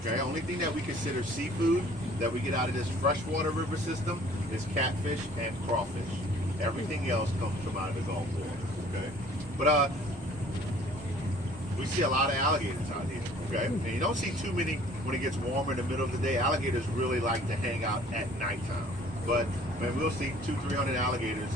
Okay, only thing that we consider seafood that we get out of this freshwater river system is catfish and crawfish. Everything else comes from out of the Gulf waters. Okay, but we see a lot of alligators out here. Okay, and you don't see too many when it gets warmer in the middle of the day. Alligators really like to hang out at nighttime, but man, we'll see 200-300 alligators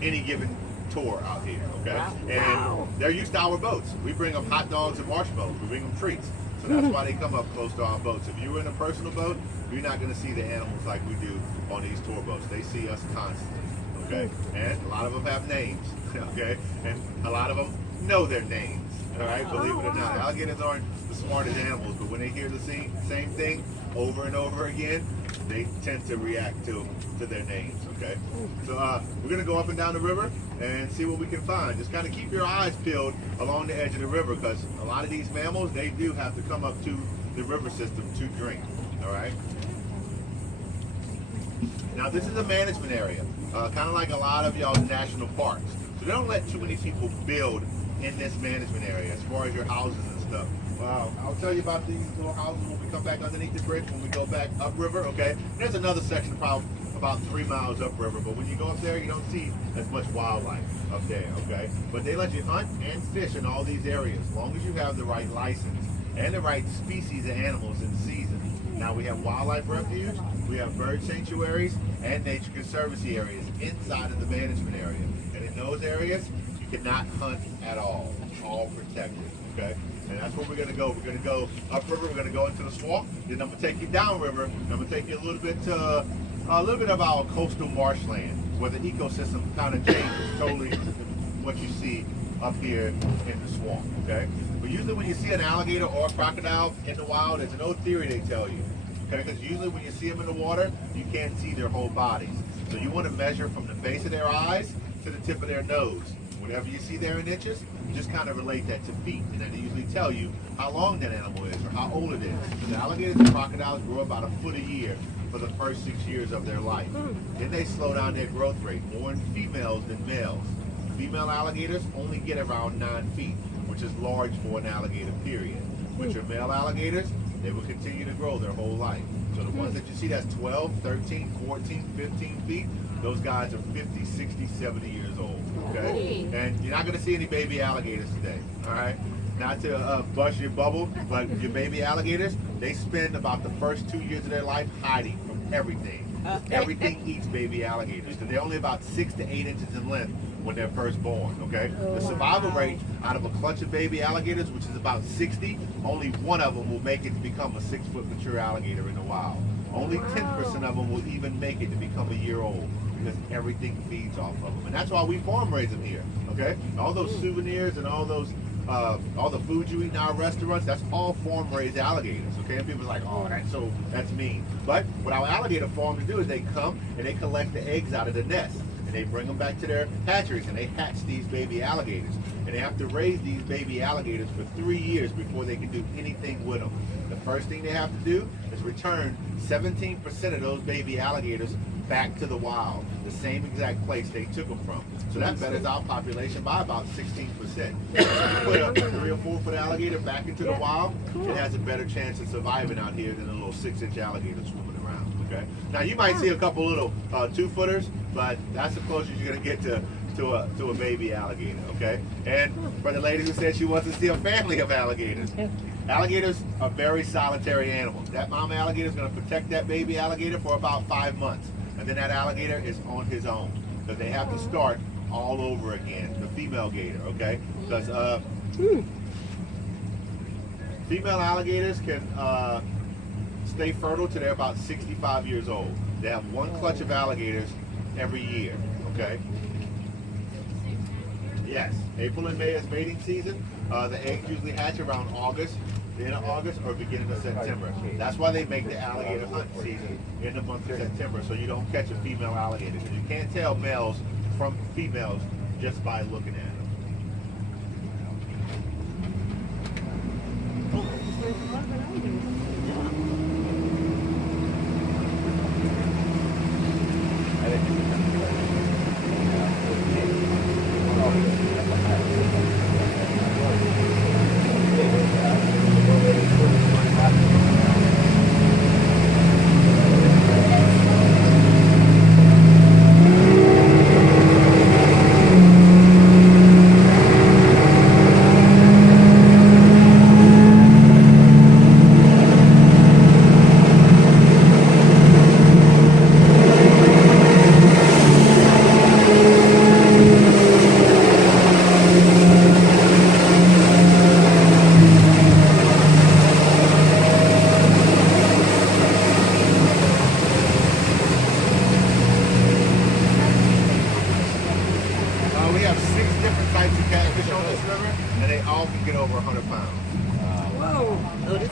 any given tour out here. Okay, and they're used to our boats. We bring them hot dogs and marshmallows. We bring them treats. So that's why they come up close to our boats. If you're in a personal boat, you're not going to see the animals like we do on these tour boats. They see us constantly. Okay, and a lot of them have names. Okay, and a lot of them know their names. All right, believe it or not, alligators aren't the smartest animals, but when they hear the same thing over and over again, they tend to react to their names. Okay, so we're gonna go up and down the river and see what we can find. Just kind of keep your eyes peeled along the edge of the river, because a lot of these mammals, they do have to come up to the river system to drink. All right. Now this is a management area, kind of like a lot of y'all's national parks. So they don't let too many people build in this management area as far as your houses and stuff. Wow, I'll tell you about these little houses when we come back underneath the bridge, when we go back upriver. Okay, there's another section about 3 miles upriver, but when you go up there, you don't see as much wildlife up there. Okay, but they let you hunt and fish in all these areas as long as you have the right license and the right species of animals in season. Now we have wildlife refuge, we have bird sanctuaries, and nature conservancy areas inside of the management area. And in those areas, you cannot hunt at all. It's all protected. Okay, and that's where we're going to go. We're going to go upriver. We're going to go into the swamp. Then I'm going to take you downriver. And I'm going to take you a little bit to of our coastal marshland, where the ecosystem kind of changes totally what you see up here in the swamp. Okay, but usually when you see an alligator or a crocodile in the wild, there's an old theory they tell you. Okay, because usually when you see them in the water, you can't see their whole bodies. So you want to measure from the base of their eyes to the tip of their nose. Whatever you see there in inches, you just kind of relate that to feet, and then they usually tell you how long that animal is or how old it is. The alligators and crocodiles grow about a foot a year for the first 6 years of their life. Then they slow down their growth rate more in females than males. Female alligators only get around 9 feet, which is large for an alligator, period. With your male alligators, they will continue to grow their whole life. So the ones that you see that's 12, 13, 14, 15 feet, those guys are 50, 60, 70 years old. Okay? And you're not going to see any baby alligators today. All right? Not to bust your bubble, but your baby alligators, they spend about the first 2 years of their life hiding from everything. Everything eats baby alligators, because they're only about 6 to 8 inches in length when they're first born. Okay, the survival rate out of a clutch of baby alligators, which is about 60, only one of them will make it to become a 6-foot mature alligator in the wild. Only 10% of them will even make it to become a year old, because everything feeds off of them, and that's why we farm raise them here. Okay, all those souvenirs and all the food you eat in our restaurants, that's all farm raised alligators. Okay, and people are like, oh, that's mean. But what our alligator farms do is they come and they collect the eggs out of the nest, and they bring them back to their hatcheries, and they hatch these baby alligators. And they have to raise these baby alligators for 3 years before they can do anything with them. The first thing they have to do is return 17% of those baby alligators back to the wild, the same exact place they took them from. So that betters our population by about 16%. If you put a 3 or 4 foot alligator back into the wild, it has a better chance of surviving out here than a little 6-inch alligator swimming around. Okay. Now you might see a couple little 2-footers, but that's the closest you're gonna get to a baby alligator. Okay. And for the lady who said she wants to see a family of alligators, alligators are very solitary animals. That mama alligator is gonna protect that baby alligator for about 5 months, and then that alligator is on his own, because they have to start all over again. The female gator. Okay. Because female alligators can stay fertile till they're about 65 years old. They have 1 clutch of alligators every year. Okay. Yes, April and May is mating season. The eggs usually hatch around August, the end of August, or beginning of September. That's why they make the alligator hunt season in the month of September, so you don't catch a female alligator, because you can't tell males from females just by looking at them.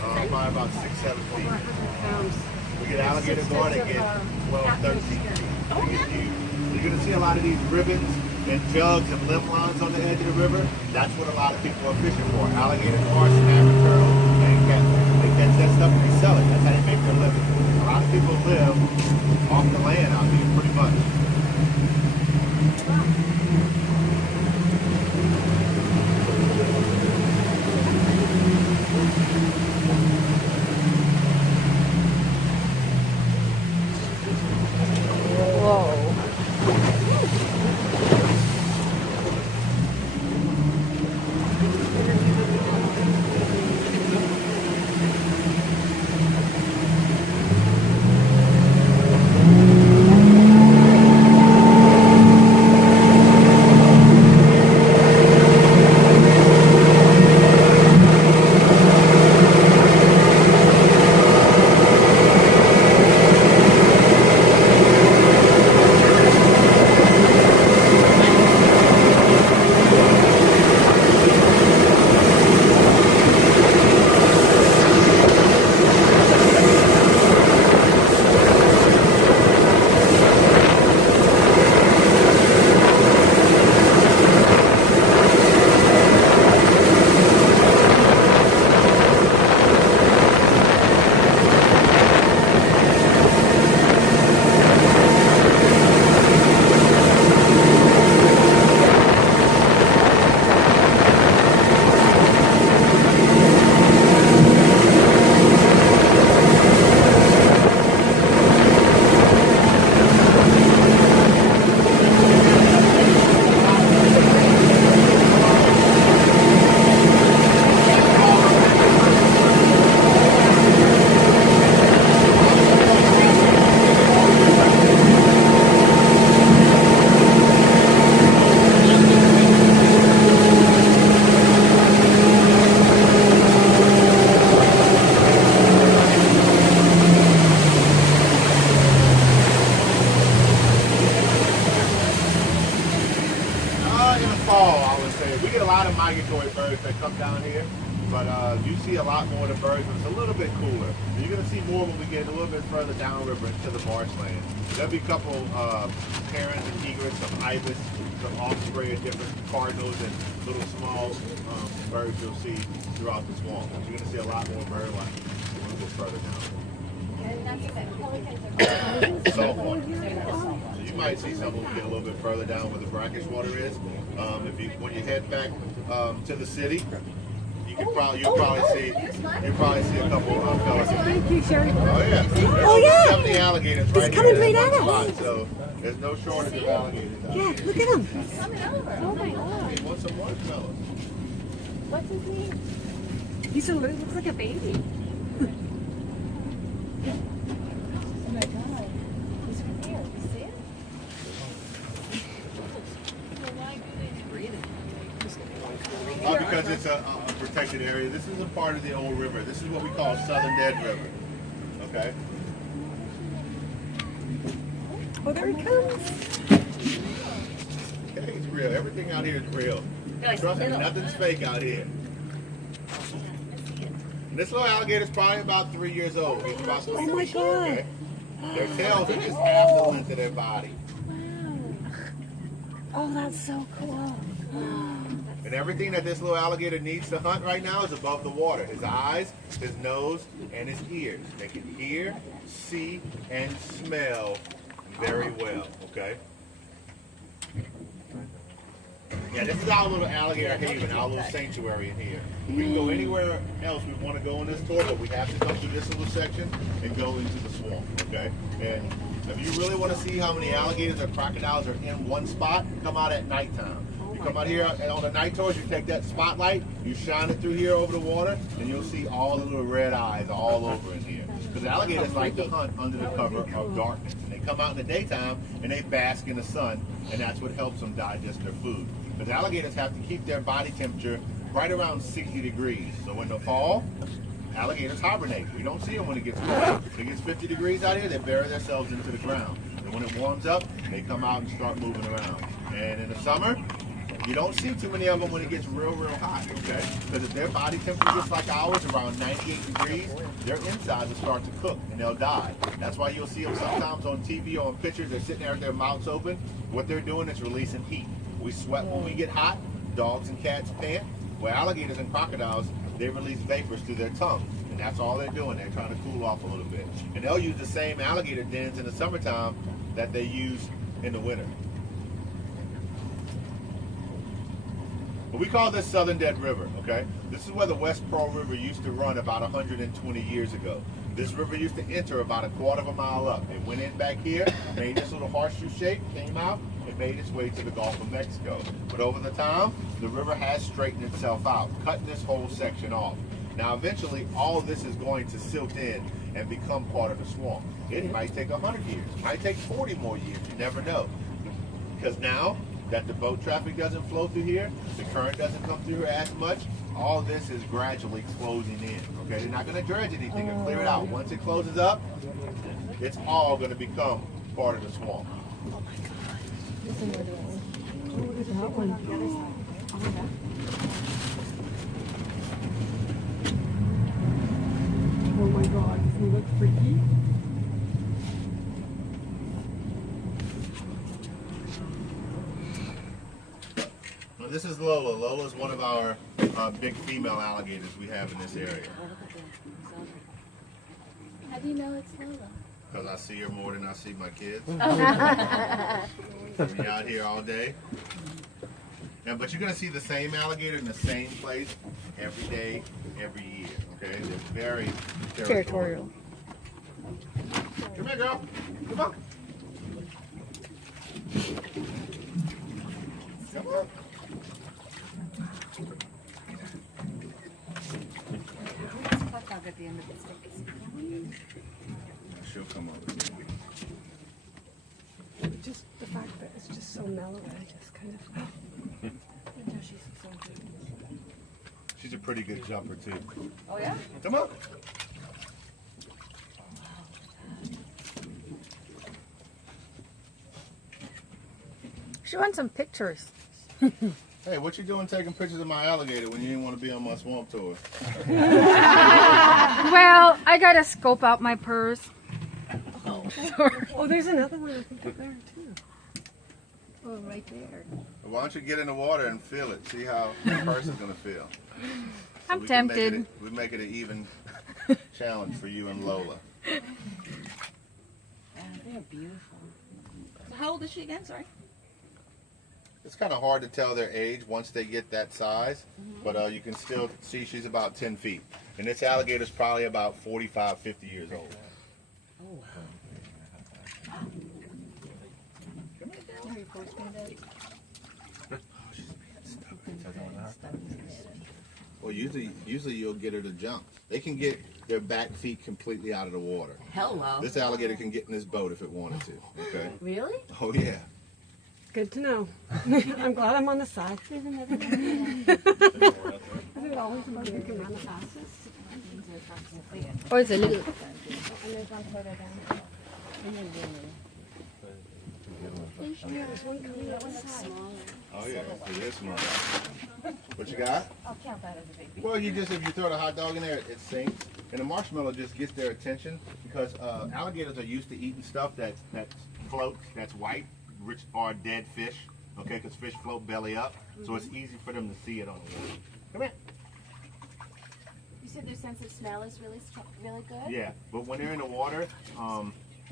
Probably about 6-7 feet. We get alligators going that get 12-13 feet. You're going to see a lot of these ribbons and jugs and limb lines on the edge of the river. That's what a lot of people are fishing for. Alligator, car, snapper, turtle, and catfish. They catch that stuff and they sell it. That's how they make their living. A lot of people live off the land out here, pretty much. We get a lot of migratory birds that come down here, but you see a lot more of the birds when it's a little bit cooler. You're going to see more when we get a little bit further downriver into the marshland. There'll be a couple herons and egrets, some ibis, some osprey, and different cardinals and little small birds you'll see throughout the swamp. You're going to see a lot more bird life when we go further down. So you might see some when we get a little bit further down where the brackish water is. When you head back to the city, you'll probably see a couple of pelicans. Thank you, Sherry. Oh yeah. Oh yeah. 70 alligators right He's coming here right in at one us. spot, so there's no shortage of alligators out Yeah, here. look at him. He's coming over. Oh my god. He wants some watermelon. What's his name? He looks like a baby. Oh my god. He's right here. You see it? Because it's a protected area. This is a part of the old river. This is what we call Southern Dead River. Okay? Oh, there he comes. Okay, it's real. Everything out here is real. Trust me, nothing's fake out here. And this little alligator is probably about 3 years old. He's about 3 Oh my years old, God. okay? Their tails are just half the length of their body. Oh, that's so cool. And everything that this little alligator needs to hunt right now is above the water. His eyes, his nose, and his ears. They can hear, see, and smell very well, okay? Yeah, this is our little alligator haven, our little sanctuary in here. We can go anywhere else we want to go on this tour, but we have to come through this little section and go into the swamp, okay? And if you really want to see how many alligators or crocodiles are in one spot, come out at nighttime. You come out here and on the night tours, you take that spotlight, you shine it through here over the water, and you'll see all the little red eyes all over in here. Because alligators like to hunt under the cover of darkness. And they come out in the daytime and they bask in the sun, and that's what helps them digest their food. But alligators have to keep their body temperature right around 60 degrees. So in the fall, alligators hibernate. You don't see them when it gets cold. When it gets 50 degrees out here, they bury themselves into the ground. And when it warms up, they come out and start moving around. And in the summer, You don't see too many of them when it gets real hot, okay? Because if their body temperature is like ours, around 98 degrees, their insides will start to cook and they'll die. That's why you'll see them sometimes on TV or on pictures. They're sitting there with their mouths open. What they're doing is releasing heat. We sweat when we get hot. Dogs and cats pant. Where alligators and crocodiles, they release vapors through their tongue. And that's all they're doing. They're trying to cool off a little bit. And they'll use the same alligator dens in the summertime that they use in the winter. But we call this Southern Dead River, okay? This is where the West Pearl River used to run about 120 years ago. This river used to enter about a quarter of a mile up. It went in back here, made this little horseshoe shape, came out, and made its way to the Gulf of Mexico. But over the time, the river has straightened itself out, cutting this whole section off. Now, eventually, all of this is going to silt in and become part of the swamp. It might take 100 years, it might take 40 more years, you never know. Because now that the boat traffic doesn't flow through here, the current doesn't come through here as much, all this is gradually closing in, okay? They're not gonna dredge anything or clear it out. Once it closes up, it's all gonna become part of the swamp. Oh my God, doesn't he look freaky? Now, this is Lola. Lola is one of our big female alligators we have in this area. How do you know it's Lola? Because I see her more than I see my kids. We're out here all day. But you're going to see the same alligator in the same place every day, every year. Okay? They're very territorial. Come here, girl. Come on. Come on. Hot dog at the end of the stick. She'll come over. Just the fact that it's just so mellow, I just kind of. She's a pretty good jumper, too. Oh yeah? Come on. She wants some pictures. Hey, what you doing taking pictures of my alligator when you didn't want to be on my swamp tour? Well, I gotta scope out my purse. Oh, there's another one I think up there too. Oh, right there. Why don't you get in the water and feel it? See how the person's going to feel. I'm we can tempted. We make it an even challenge for you and Lola. They're beautiful. So how old is she again? Sorry. It's kind of hard to tell their age once they get that size, but you can still see she's about 10 feet. And this alligator's probably about 45, 50 years old. Oh wow. Well, usually you'll get her to jump. They can get their back feet completely out of the water. Hello. This alligator can get in this boat if it wanted to. Okay. Really? Oh yeah. Good to know. I'm glad I'm on the side. Is it always about who can run the fastest? Or it's a little. And there's one further down. There's one coming up the side. Oh yeah, it is small. What you got? I'll count that as a big. Well, if you throw the hot dog in there, it sinks, and the marshmallow just gets their attention because alligators are used to eating stuff that floats, that's white, rich or dead fish. Okay, because fish float belly up, so it's easy for them to see it on the water. Come here. You said their sense of smell is really really good. Yeah, but when they're in the water,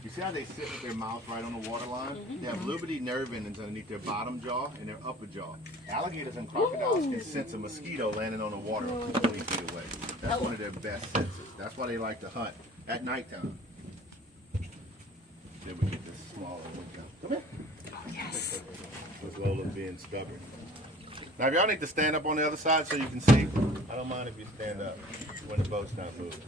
you see how they sit with their mouth right on the water line? They have liberty nerve endings underneath their bottom jaw and their upper jaw. Alligators and crocodiles can sense a mosquito landing on the water 20 feet away. That's one of their best senses. That's why they like to hunt at nighttime. Then we get this smaller one. Come here. Oh, yes. With Lola being stubborn. Now, if y'all need to stand up on the other side so you can see, I don't mind if you stand up when the boat's not moving.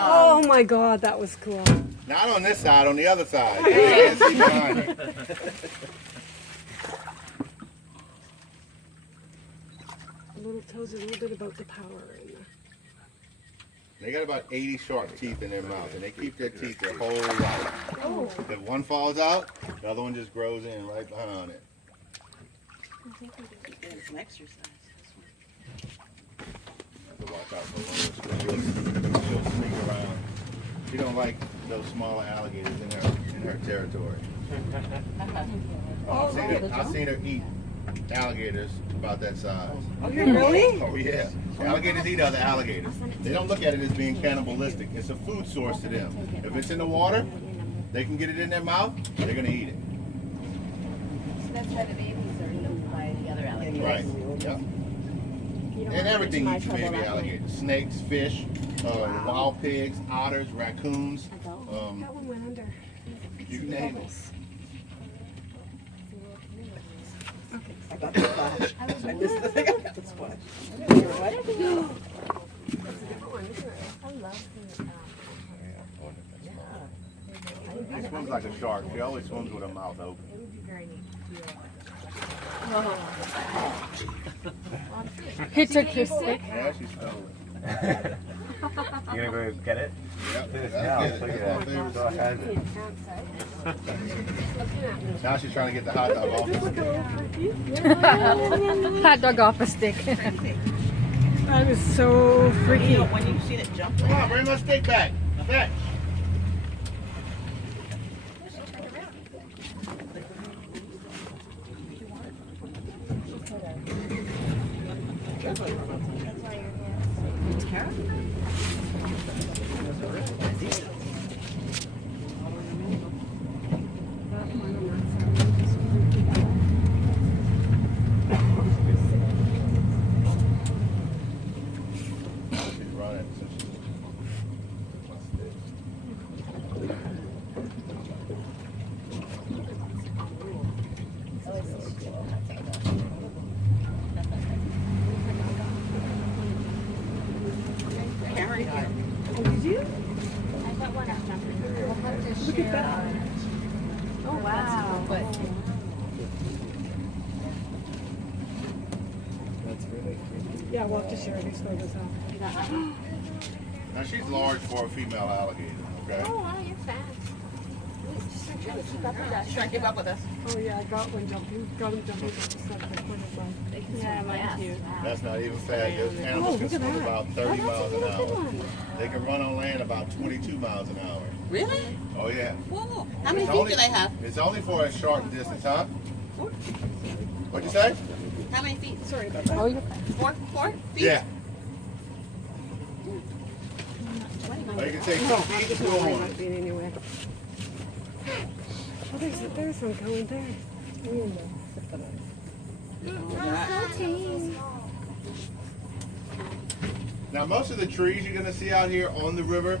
Oh my God, that was cool. Not on this side, on the other side. You can't see behind you. The little tells you a little bit about the power in They got about 80 sharp teeth in their mouth, and they keep their teeth their whole life. If one falls out, the other one just grows in right behind it. It's an exercise. Have to watch out for Lola. She'll sneak around. She don't like those smaller alligators in her territory. I've seen her eat alligators about that size. Okay, really? Oh yeah. Alligators eat other alligators. They don't look at it as being cannibalistic. It's a food source to them. If it's in the water, they can get it in their mouth, they're gonna eat it. So that's why the babies are eaten by the other alligators. Right. Yeah. And everything eats baby alligators. Snakes, fish, wild pigs, otters, raccoons. That one went under. You name it. I got the splash. I missed the thing. I got the splash. That's a different one, isn't it? I love She swims like a shark. She always swims with her mouth open. He took your stick. Yeah, she stole it. You gonna go get it? Yep. Look at That's that. my favorite Dog thing. has it. Now she's trying to get the hot dog off the stick. Hot dog off a stick. That is so freaky. You know, when you've seen it jump Come like on, bring my stick back. Fetch. She's running. So she's my stick. Karen here. Oh, did you? I got one after. Look at that. Oh, wow. Yeah, we'll have to share these photos out. Now she's large for a female alligator, okay? Oh, wow, you're fast. Just trying to keep up with us. Trying to keep up with us. Oh yeah, I got one jumping. Got him jumping. Yeah, fast. That's not even fast. Those animals Oh, can look at swim that. about 30 miles an hour. One. They can run on land about 22 miles an hour. Really? Oh yeah. Whoa. How many It's feet only- do they have? It's only for a short distance, huh? What'd you say? How many feet? Sorry about that. Oh, you're Four feet? Yeah. Or you can take 2 No, feet just to not one. might be anyway. Oh, there's one going there. Now, most of the trees you're going to see out here on the river,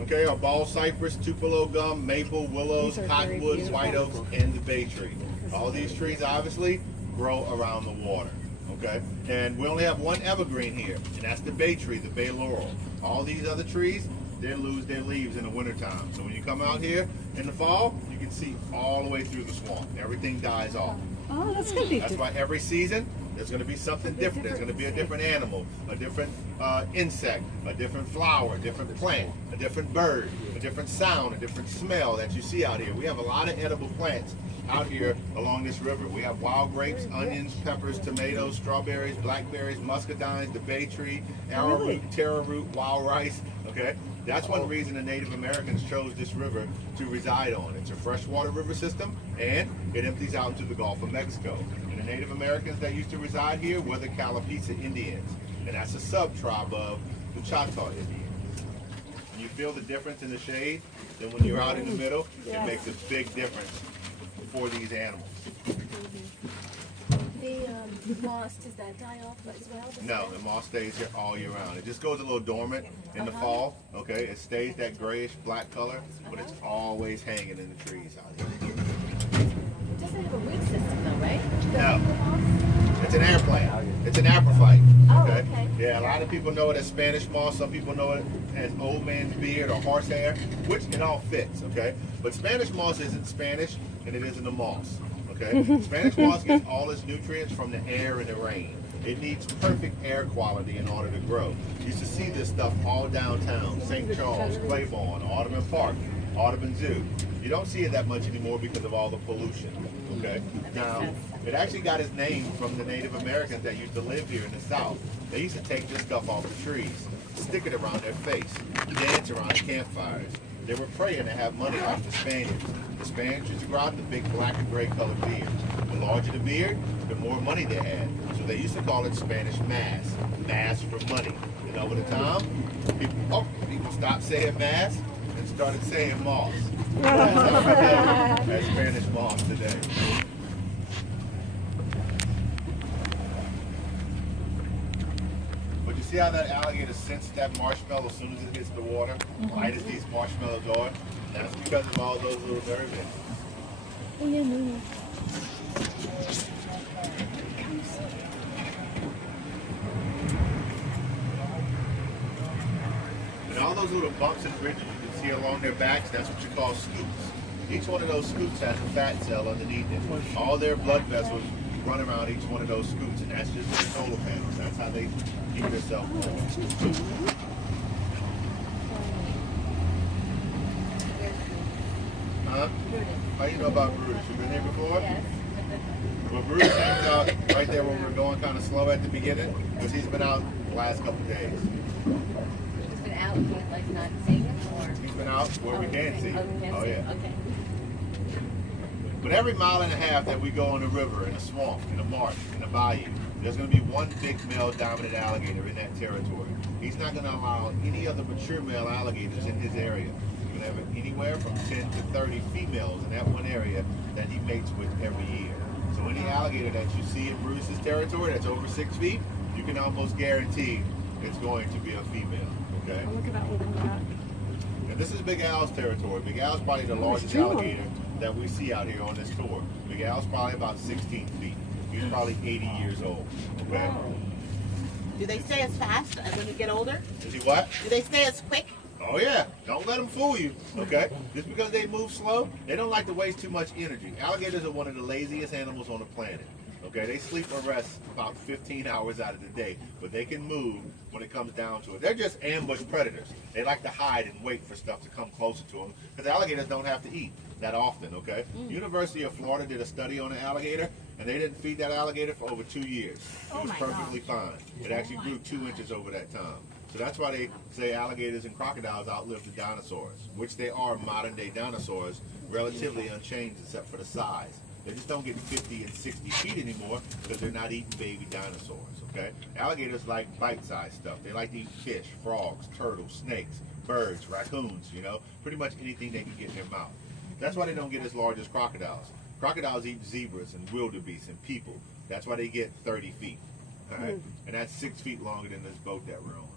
okay, are ball cypress, tupelo gum, maple, willows, These are very cottonwoods, beautiful. white oaks, and the bay tree. All these trees obviously grow around the water, okay? And we only have one evergreen here, and that's the bay tree, the bay laurel. All these other trees, they lose their leaves in the wintertime. So when you come out here in the fall, you can see all the way through the swamp. Everything dies off. Oh, that's gonna be That's why every season there's going to be something different. There's going to be a different animal, a different insect, a different flower, a different plant, a different bird, a different sound, a different smell that you see out here. We have a lot of edible plants out here along this river. We have wild grapes, onions, peppers, tomatoes, strawberries, blackberries, muscadines, the bay tree, arrowroot, taro root, wild rice. Okay, that's one reason the Native Americans chose this river to reside on. It's a freshwater river system, and it empties out into the Gulf of Mexico. And the Native Americans that used to reside here were the Calapisa Indians, and that's a sub-tribe of the Choctaw Indians. And you feel the difference in the shade, then when you're out in the middle, it makes a big difference for these animals. The moss, does that die off as well? No, the moss stays here all year round. It just goes a little dormant in the fall, okay? It stays that grayish black color, but it's always hanging in the trees out here. It doesn't have a root system though, right? No, it's an air plant. It's an aprophyte, Oh, okay? okay. Yeah, a lot of people know it as Spanish moss. Some people know it as old man's beard or horsehair, which it all fits, okay? But Spanish moss isn't Spanish, and it isn't a moss. Okay? Spanish moss gets all its nutrients from the air and the rain. It needs perfect air quality in order to grow. You used to see this stuff all downtown, St. Charles, Claiborne, Audubon Park, Audubon Zoo. You don't see it that much anymore because of all the pollution, okay? Now, it actually got its name from the Native Americans that used to live here in the South. They used to take this stuff off the trees, stick it around their face, dance around the campfires. They were praying to have money like the Spaniards. The Spaniards used to grow out the big black and gray colored beard. The larger the beard, the more money they had. So they used to call it Spanish mass. Mass for money. And over the time, people stopped saying mass and started saying moss. That's how we know as Spanish moss today. But you see how that alligator senses that marshmallow as soon as it hits the water? Light as these marshmallows are? That's because of all those little nerve endings. And all those little bumps and ridges you can see along their backs, that's what you call scoops. Each one of those scoops has a fat cell underneath it. All their blood vessels run around each one of those scoops, and that's just their solar panels. That's how they keep themselves warm. Huh? How you know about Brutus? You been here before? Yes. Well, Brutus hangs out right there where we were going kind of slow at the beginning, because he's been out the last couple days. He's been out with like not seeing it or. He's been out where we can see. Oh yeah. Okay. But every mile and a half that we go on a river, in a swamp, in a marsh, in a bayou, there's going to be one big male dominant alligator in that territory. He's not going to allow any other mature male alligators in his area. You're going to have anywhere from 10 to 30 females in that one area that he mates with every year. So any alligator that you see in Bruce's territory that's over 6 feet, you can almost guarantee it's going to be a female. Okay? Oh, look at that one. And this is Big Al's territory. Big Al's probably the largest alligator that we see out here on this tour. Big Al's probably about 16 feet. He's probably 80 years old. Okay? Do they stay as fast when you get older? Is he what? Do they stay as quick? Oh yeah, don't let them fool you, okay? Just because they move slow, they don't like to waste too much energy. Alligators are one of the laziest animals on the planet, okay? They sleep or rest about 15 hours out of the day, but they can move when it comes down to it. They're just ambush predators. They like to hide and wait for stuff to come closer to them, because alligators don't have to eat that often, okay? University of Florida did a study on an alligator, and they didn't feed that alligator for over 2 years. It was perfectly fine. It actually grew 2 inches over that time. So that's why they say alligators and crocodiles outlived the dinosaurs, which they are modern day dinosaurs, relatively unchanged except for the size. They just don't get 50 and 60 feet anymore because they're not eating baby dinosaurs, okay? Alligators like bite-sized stuff. They like to eat fish, frogs, turtles, snakes, birds, raccoons, you know, pretty much anything they can get in their mouth. That's why they don't get as large as crocodiles. Crocodiles eat zebras and wildebeest and people. That's why they get 30 feet, all right? And that's 6 feet longer than this boat that we're on.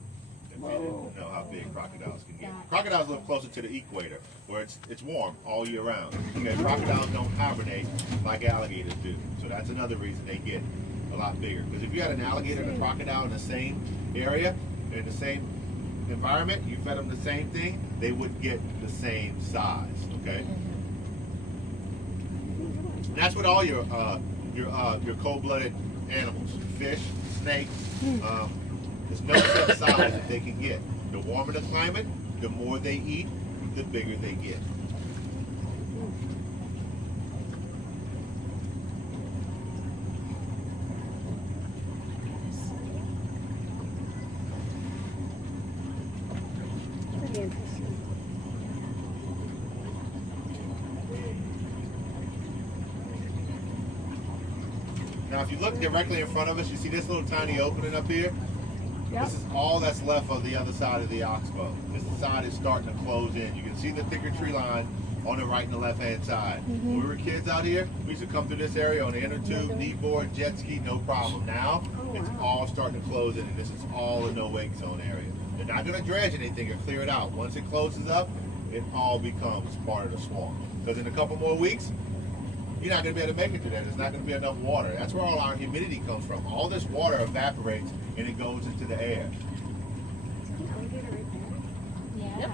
If you didn't know how big crocodiles can get. Crocodiles live closer to the equator, where it's warm all year round. Okay, crocodiles don't hibernate like alligators do. So that's another reason they get a lot bigger. Because if you had an alligator and a crocodile in the same area, in the same environment, you fed them the same thing, they would get the same size. Okay? And that's what all your cold-blooded animals, fish, snakes, there's no set size that they can get. The warmer the climate, the more they eat, the bigger they get. Pretty interesting. Now, if you look directly in front of us, you see this little tiny opening up here? Yep. This is all that's left of the other side of the oxbow. This side is starting to close in. You can see the thicker tree line on the right and the left-hand side. When we were kids out here, we used to come through this area on the inner tube, knee board, jet ski, no problem. Now, it's all starting to close in, and this is all a no-wake zone area. They're not going to dredge anything or clear it out. Once it closes up, it all becomes part of the swamp. Because in a couple more weeks, you're not going to be able to make it to that. There's not going to be enough water. That's where all our humidity comes from. All this water evaporates and it goes into the air. Yeah. Yeah. So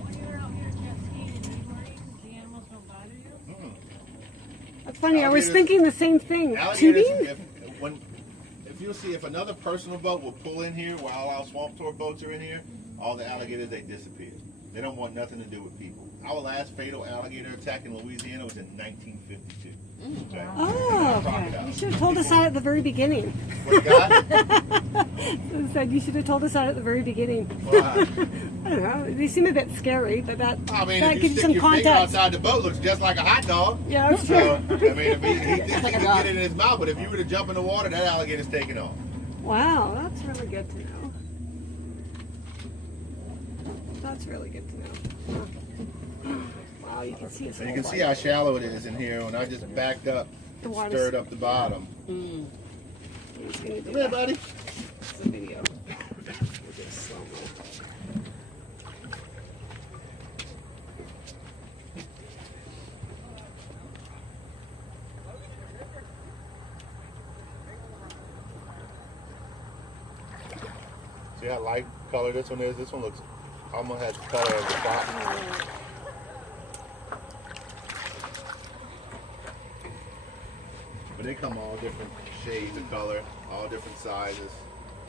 when you're out here jet skiing and kneeboarding, the animals don't bother you? Mm-mm. That's funny. I was Alligators- thinking the same thing. Alligators, Tubing? if you'll see, if another personal boat will pull in here while our swamp tour boats are in here, all the alligators, they disappear. They don't want nothing to do with people. Our last fatal alligator attack in Louisiana was in 1952. Okay? Oh, okay. You should have told us that at the very beginning. What you got? I said you should have told us that at the very beginning. Why? I don't know. They seem a bit scary, but that I mean, that if you gives you stick some your finger context. outside the boat, looks just like a hot dog. Yeah, that's So, true. I mean, if he thinks he can get it in his mouth, but if you were to jump in the water, that alligator's taking off. Wow, that's really good to know. That's really good to know. Wow, you can see it's And you can see how shallow it is in here. When I just backed up, The water's- stirred up the bottom. He's gonna do Come here, that. buddy. It's a video. We'll do slow-mo. See how light color this one is? This one looks almost has the color of the top. But they come all different shades of color, all different sizes.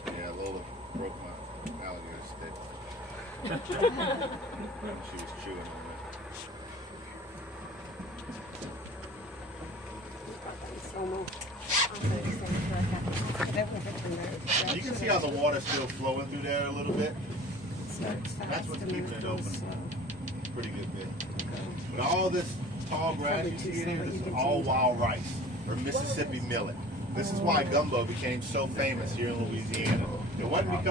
Yeah, Lola broke my alligator stick. And she was chewing on Slow-mo. it. You can see how the water's still flowing through there a little bit. That's what's keeping it open. Pretty good bit. But all this tall grass you see in here, this is all wild rice or Mississippi millet. This is why gumbo became so famous here in Louisiana. It wasn't because